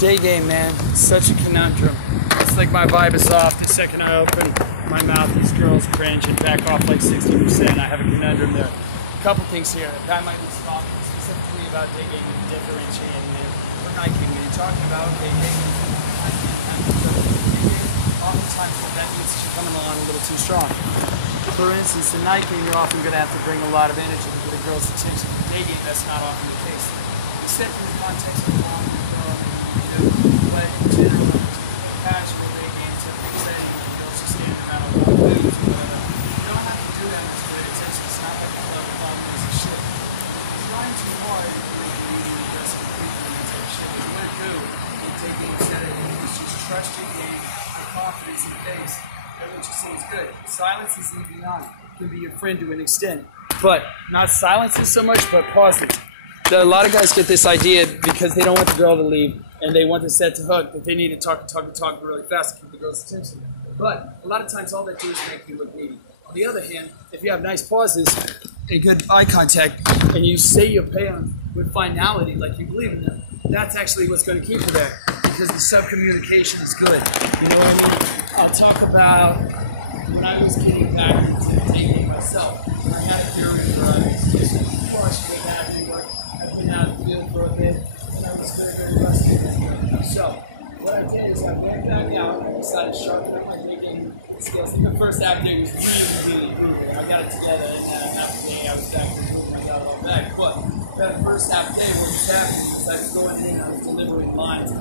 Day game, man. It's such a conundrum. It's like my vibe is off. The second I open my mouth, these girls cringe and back off like 60%. I have a conundrum there. A couple things here. A guy might be talking specifically about day game and differentiating it. For night game, when you're talking about, okay, day game, oftentimes what that means is you're coming on a little too strong. For instance, in night game, you're often going to have to bring a lot of energy to get a girl's attention. In day game, that's not often the case. Except in the context of but in general, casual day games are pretty ready when the girls are standing around a lot of moves. You don't have to do that much great attention. It's not like you love the ball as a shit. Trying too hard, you're leading the rest of the people and take shit. What you want to do in day game setting is just trust your game, your confidence in face. What you say is good. Silence is even on. Can be your friend to an extent. But not silences so much, but pauses. A lot of guys get this idea because they don't want the girl to leave and they want the set to hook that they need to talk really fast to keep the girl's attention. But a lot of times all that do is make you look needy. On the other hand, if you have nice pauses and good eye contact and you say you pay them with finality like you believe in them, that's actually what's going to keep you there because the sub-communication is good. You know what I mean? I'll talk about when I was getting back into dating myself. I had a period where I was just frustrated having work. I've been out of the field for a bit, and I was very frustrated. So, what I did is I went back out and I decided to sharpen up my dating skills. The first afternoon was really good. I got it together, and after the day I was back to I got it all back. But that first half day, what was happening was I was going in and I was delivering lines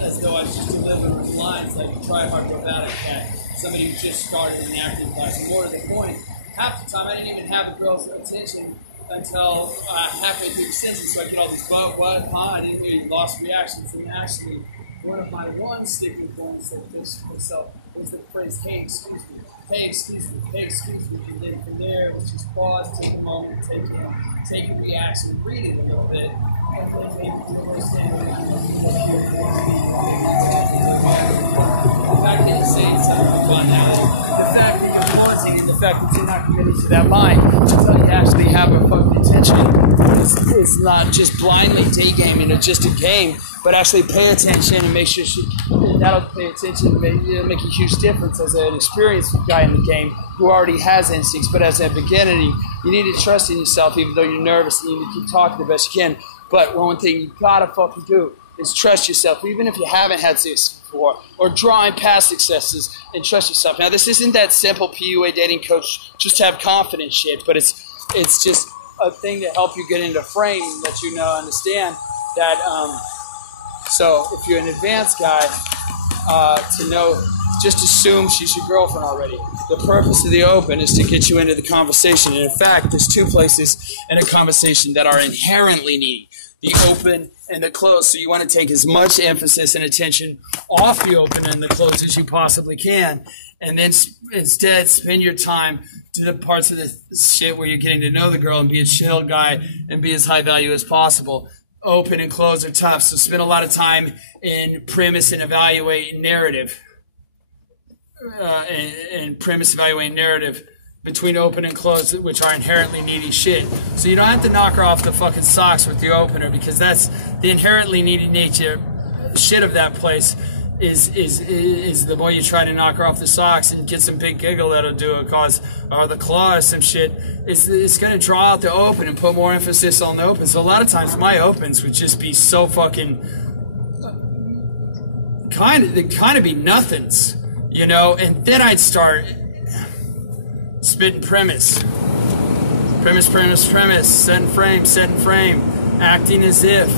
as though I was just delivering lines, like a try-hard robotic cat. Somebody who just started an acting class. And more to the point, half the time I didn't even have the girl's attention until halfway through the sentence, so I get all these what, huh, I didn't really lost reactions. And actually, one of my sticking points that this myself was the phrase, hey, excuse me, hey, excuse me, hey, excuse me. And then from there, it was just pause, take a moment, take a reaction, read it a little bit, and then maybe understand the fact that you're saying something fun now, the fact that you're wanting and the fact that you're not committed to that line, until you actually have a fucking attention. It's not just blindly day gaming or just a game, but actually pay attention and make sure that'll pay attention and make a huge difference as an experienced guy in the game who already has instincts. But as a beginner, you need to trust in yourself, even though you're nervous and you need to keep talking the best you can. But one thing you gotta fucking do is trust yourself, even if you haven't had success before, or drawing past successes and trust yourself. Now, this isn't that simple PUA dating coach just to have confidence shit, but it's just a thing to help you get into frame and let you know, understand that. So if you're an advanced guy, to know, just assume she's your girlfriend already. The purpose of the open is to get you into the conversation. And in fact, there's two places in a conversation that are inherently needy. The open and the close. So you want to take as much emphasis and attention off the open and the close as you possibly can. And then instead spend your time to the parts of the shit where you're getting to know the girl and be a chill guy and be as high value as possible. Open and close are tough. So spend a lot of time in premise and evaluate narrative. And premise, evaluate narrative between open and close, which are inherently needy shit. So you don't have to knock her off the fucking socks with the opener, because that's the inherently needy nature shit of that place is the more you try to knock her off the socks and get some big giggle that'll do it, cause or the claw or some shit, it's gonna draw out the open and put more emphasis on the open. So a lot of times my opens would just be so fucking kind of be nothings, you know, and then I'd start spitting premise, set in frame, acting as if,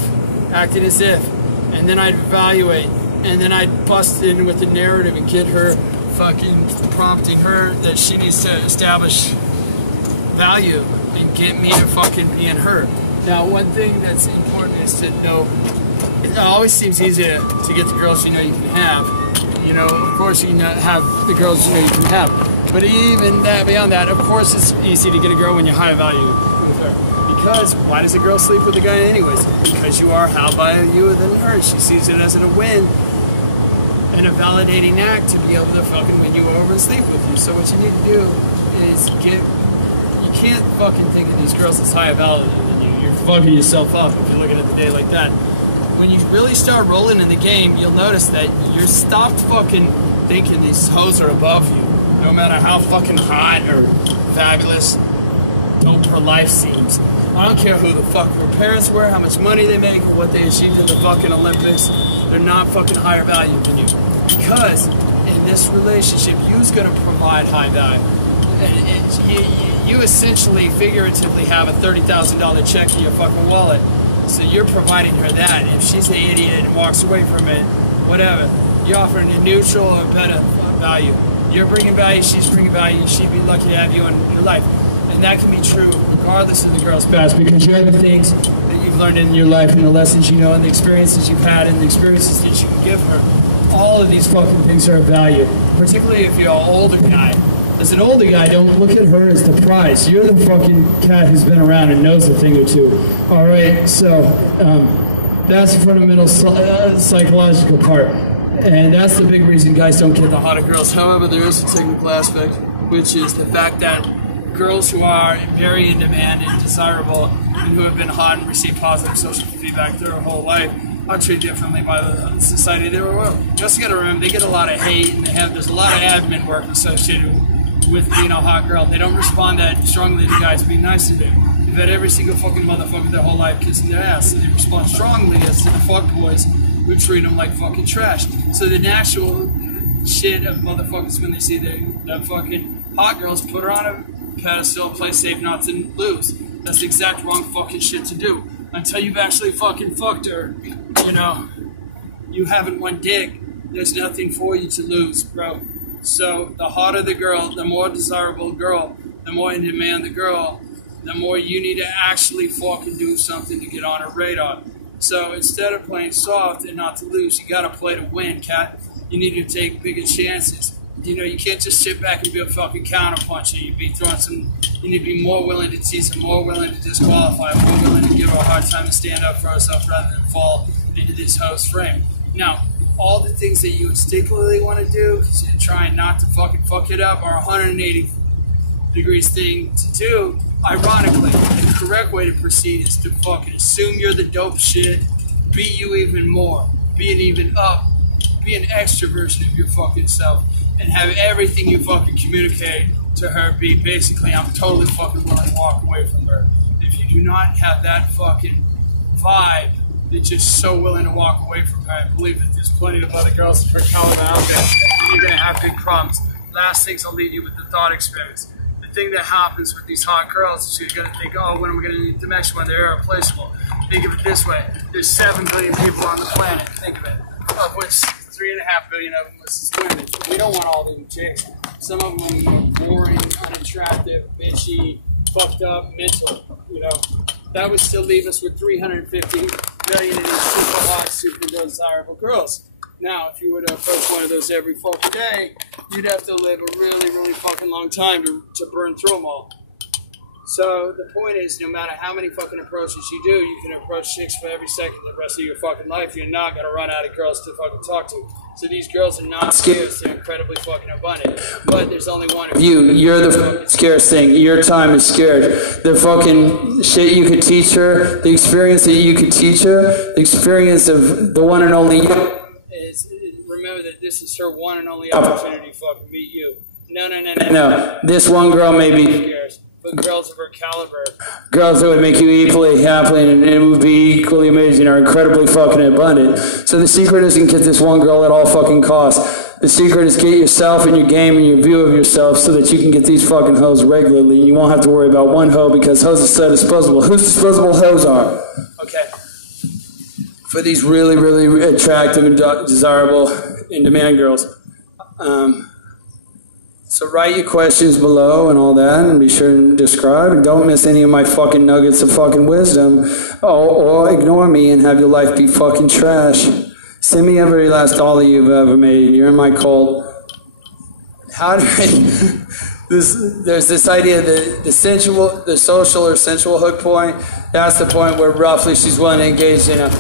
and then I'd evaluate, and then I'd bust in with the narrative and get her fucking prompting her that she needs to establish value and get me to fucking be in her. Now, one thing that's important is to know, it always seems easier to get the girls you know you can have. You know, of course you can have the girls you know you can have. But even that, beyond that, of course it's easy to get a girl when you're high value with her. Because why does a girl sleep with a guy anyways? Because you are how value than her. She sees it as a win and a validating act to be able to fucking win you over and sleep with you. So what you need to do is you can't fucking think of these girls as higher value than you. You're fucking yourself up if you're looking at the day like that. when you really start rolling in the game, you'll notice that you're stopped fucking thinking these hoes are above you. No matter how fucking hot or fabulous, dope her life seems. I don't care who the fuck her parents were, how much money they make, or what they achieved in the fucking Olympics. They're not fucking higher value than you. Because in this relationship, you's gonna provide high value. And you essentially, figuratively have a $30,000 check in your fucking wallet. So you're providing her that. If she's an idiot and walks away from it, whatever, you're offering a neutral or better value. You're bringing value, she's bringing value, and she'd be lucky to have you in your life. And that can be true regardless of the girl's past, because you're the things that you've learned in your life and the lessons you know and the experiences you've had and the experiences that you can give her. All of these fucking things are of value, particularly if you're an older guy. As an older guy, don't look at her as the prize. You're the fucking cat who's been around and knows a thing or two. All right, so that's the fundamental psychological part. And that's the big reason guys don't get the hotter girls. However, there is a technical aspect, which is the fact that girls who are very in demand and desirable and who have been hot and received positive social feedback their whole life are treated differently by the society they were with. You also got to remember, they get a lot of hate and there's a lot of admin work associated with being a hot girl. They don't respond that strongly to guys being nice to them. They've had every single fucking motherfucker their whole life kissing their ass, and they respond strongly as to the fuckboys who treat them like fucking trash. So the natural shit of motherfuckers when they see the fucking hot girls, put her on a pedestal and play safe not to lose. That's the exact wrong fucking shit to do. Until you've actually fucking fucked her, you know, you haven't won dick, there's nothing for you to lose, bro. So the hotter the girl, the more desirable girl, the more in demand the girl, the more you need to actually fucking do something to get on her radar. So instead of playing soft and not to lose, you gotta play to win, cat. You need to take bigger chances. You know, you can't just sit back and be a fucking counterpuncher. You need to be more willing to tease her, more willing to disqualify, more willing to give her a hard time to stand up for herself rather than fall into this host frame. Now, all the things that you instinctively want to do, trying not to fucking fuck it up, are 180 degrees thing to do. Ironically, the correct way to proceed is to fucking assume you're the dope shit, be you even more, be an even up, be an extra version of your fucking self, and have everything you fucking communicate to her be basically, I'm totally fucking willing to walk away from her. If you do not have that fucking vibe, they're just so willing to walk away from her. I believe that there's plenty of other girls for calling out there, and you're gonna have good crumbs. Last things I'll leave you with the thought experiments. The thing that happens with these hot girls is you're gonna think, oh, when am I gonna need the next one? They're irreplaceable. Think of it this way: there's 7 billion people on the planet. Think of it, of which 3.5 billion of them was women. We don't want all them chicks. Some of them are boring, unattractive, bitchy, fucked up, mental. You know, that would still leave us with 350 million of these super hot, super desirable girls. Now, if you were to approach one of those every fucking day, you'd have to live a really, really fucking long time to burn through them all. So the point is, no matter how many fucking approaches you do, you can approach chicks for every second the rest of your fucking life. You're not going to run out of girls to fucking talk to. So these girls are not scarce. They're incredibly fucking abundant. But there's only one of you. You're the fucking scarce thing. Your time is scared. The fucking shit you could teach her, the experience that you could teach her, the experience of the one and only you. Remember that this is her one and only opportunity to fucking meet you. No. This one girl may be scarce. But girls of her caliber, girls that would make you equally happy and it would be equally amazing, are incredibly fucking abundant. So the secret isn't get this one girl at all fucking costs. The secret is get yourself and your game and your view of yourself so that you can get these fucking hoes regularly, and you won't have to worry about one hoe, because hoes are so disposable. Whose disposable hoes are? Okay. For these really, really attractive and desirable in-demand girls. So write your questions below and all that, and be sure to describe, and don't miss any of my fucking nuggets of fucking wisdom, or ignore me and have your life be fucking trash. Send me every last dollar you've ever made. You're in my cult. there's this idea that the social or sensual hook point, that's the point where roughly she's willing to engage in a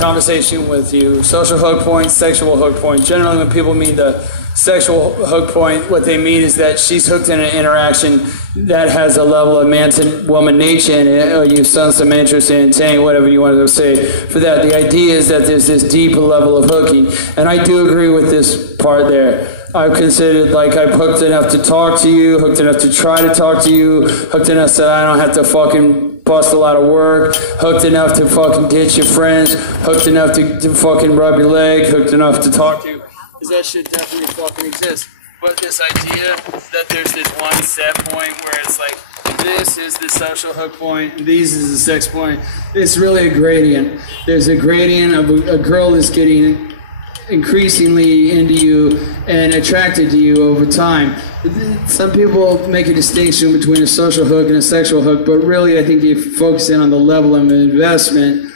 conversation with you. Social hook point, sexual hook point. Generally, when people mean the sexual hook point, what they mean is that she's hooked in an interaction that has a level of man to woman nature in it, or you've shown some interest in intent, whatever you want to say for that. The idea is that there's this deeper level of hooking, and I do agree with this part there. I've considered, like, I've hooked enough to talk to you, hooked enough to try to talk to you, hooked enough so I don't have to fucking bust a lot of work, hooked enough to fucking ditch your friends, hooked enough to fucking rub your leg, hooked enough to talk to you. Because that shit definitely fucking exists. But this idea that there's this one set point where it's like, this is the social hook point, these is the sex point, it's really a gradient. There's a gradient of a girl that's getting increasingly into you and attracted to you over time. Some people make a distinction between a social hook and a sexual hook, but really I think if you focus in on the level of investment,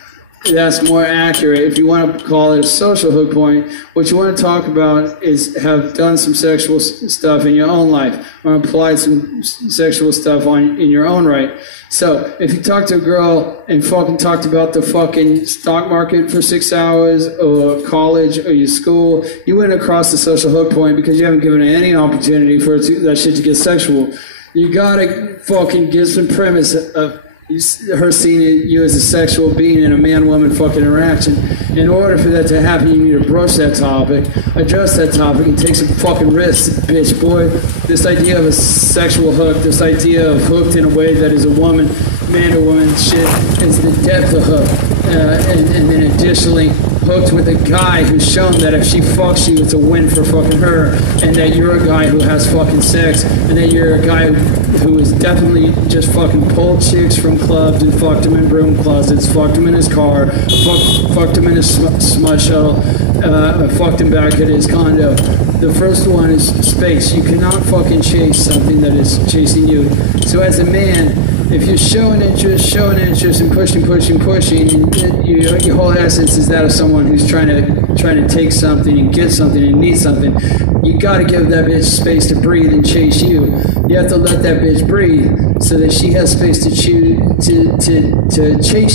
that's more accurate. If you want to call it a social hook point, what you want to talk about is have done some sexual stuff in your own life or applied some sexual stuff in your own right. So if you talk to a girl and fucking talked about the fucking stock market for 6 hours or college or your school, you wouldn't have crossed the social hook point because you haven't given her any opportunity for that shit to get sexual. You gotta fucking give some premise of her seeing you as a sexual being in a man-woman fucking interaction. In order for that to happen, you need to broach that topic, address that topic, and take some fucking risks, bitch boy. This idea of a sexual hook, this idea of hooked in a way that is a woman, man to woman shit, is the depth of hook. And then additionally, hooked with a guy who's shown that if she fucks you, it's a win for fucking her, and that you're a guy who has fucking sex, and that you're a guy who is definitely just fucking pulled chicks from clubs and fucked them in broom closets, fucked them in his car, fucked him in his smut shuttle, fucked him back at his condo. The first one is space. You cannot fucking chase something that is chasing you. So as a man, if you're showing interest and pushing, and your whole essence is that of someone who's trying to take something and get something and need something, you got to give that bitch space to breathe and chase you. You have to let that bitch breathe so that she has space to chase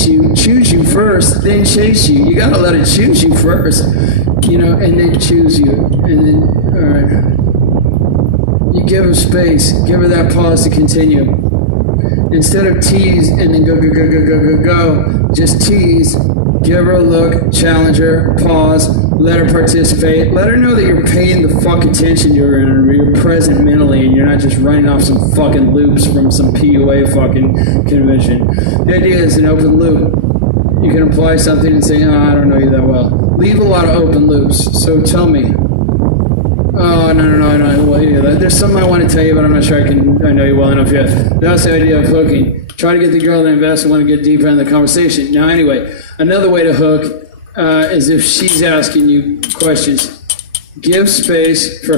you, choose you first, then chase you. You got to let her choose you first, and then choose you, and then all right. You give her space, give her that pause to continue. Instead of tease and then go, just tease, give her a look, challenge her, pause, let her participate, let her know that you're paying the fuck attention to her and you're present mentally and you're not just running off some fucking loops from some PUA fucking convention. The idea is an open loop. You can apply something and say, I don't know you that well. Leave a lot of open loops, so tell me. Oh, no. Well, yeah, there's something I want to tell you, but I'm not sure I know you well enough yet. That's the idea of hooking. Try to get the girl to invest and want to get deeper in the conversation. Now, anyway, another way to hook is if she's asking you questions. Give space for